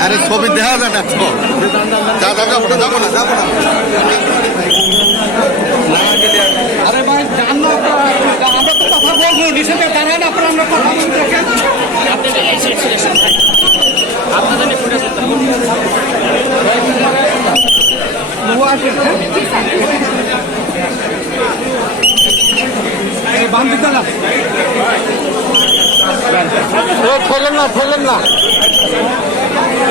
আর ছবি দেখা যায় না যাব না যাব না যাব না আরে ভাই জান আমরা তো কথা বলব। নিষেধে দাঁড়ান আপনারা আমরা কথা বলব ফেলেন না ফেলেন না।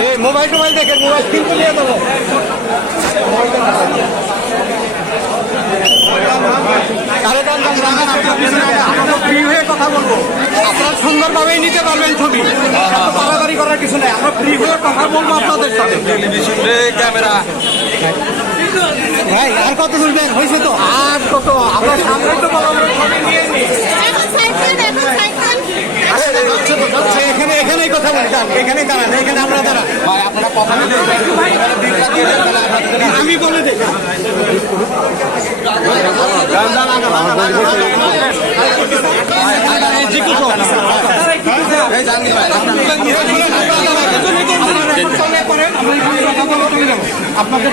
এই মোবাইল টোবাইল দেখেন, মোবাইল কিন্তু নিয়ে দেবো আপনারা সুন্দরভাবেই নিতে পারবেন ছবি। নেই আমরা ফ্রি কথা বলব আপনাদের সাথে। Television camera. ভাই আর কত তুলবেন? হয়েছে তো? আর কত? আমরা সামনে তো বলা নি। এখন এখানেই কথা বলি যান এখানে দাঁড়ান এখানে আমরা দাঁড়ান। ভাই আপনারা কথা আমি বলে দিই জানি ভাই আপনাদের